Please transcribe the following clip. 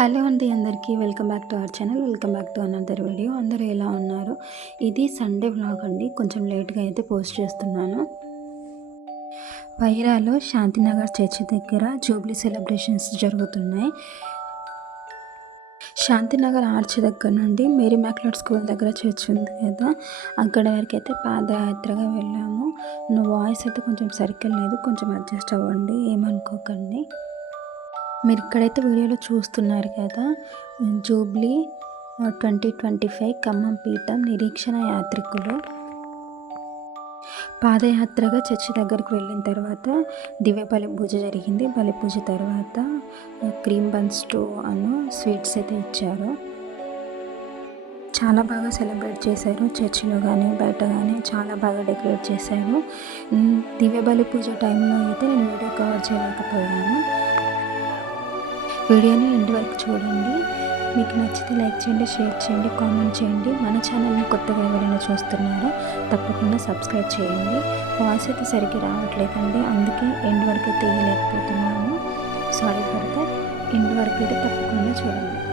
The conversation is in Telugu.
హలో అండి అందరికీ welcome back to our channel. Welcome back to another video. అందరూ ఎలా ఉన్నారు? ఇది సండే వ్లాగ్ అండి. కొంచెం లేట్గా అయితే పోస్ట్ చేస్తున్నాను. వైరాలో శాంతినగర్ చర్చి దగ్గర జూబ్లీ సెలబ్రేషన్స్ జరుగుతున్నాయి. శాంతినగర్ ఆర్చ్ దగ్గర నుండి మేరీ మ్యాక్లెడ్ స్కూల్ దగ్గర చర్చ్ ఉంది కదా, అక్కడ వరకు అయితే పాదయాత్రగా వెళ్ళాము. నా వాయిస్ అయితే కొంచెం సరిగ్గా లేదు, కొంచెం అడ్జస్ట్ అవ్వండి, ఏమనుకోకండి. మీరు ఇక్కడైతే వీడియోలో చూస్తున్నారు కదా, జూబ్లీ 2025 ఖమ్మం పీఠం నిరీక్షణ యాత్రికులు పాదయాత్రగా చర్చి దగ్గరికి వెళ్ళిన తర్వాత దివ్య బలి పూజ జరిగింది. బలి పూజ తర్వాత క్రీమ్ బన్స్ టు స్వీట్స్ అయితే ఇచ్చారు. చాలా బాగా సెలబ్రేట్ చేశారు. చర్చిలో కానీ బయట కానీ చాలా బాగా డెకరేట్ చేశారు. దివ్య బలి పూజ టైంలో అయితే నేను వీడియో కవర్ చేయలేకపోయాను. వీడియోని ఎండ్ వరకు చూడండి. మీకు నచ్చితే లైక్ చేయండి, షేర్ చేయండి, కామెంట్ చేయండి. మన ఛానల్ని కొత్తగా ఎవరైనా చూస్తున్నారో తప్పకుండా సబ్స్క్రైబ్ చేయండి. వాయిస్ అయితే సరిగ్గా రావట్లేదండి, అందుకే ఎండ్ వరకు అయితే తీయలేకపోతున్నాను. Sorry for that. ఎండ్ వరకు అయితే తప్పకుండా చూడండి.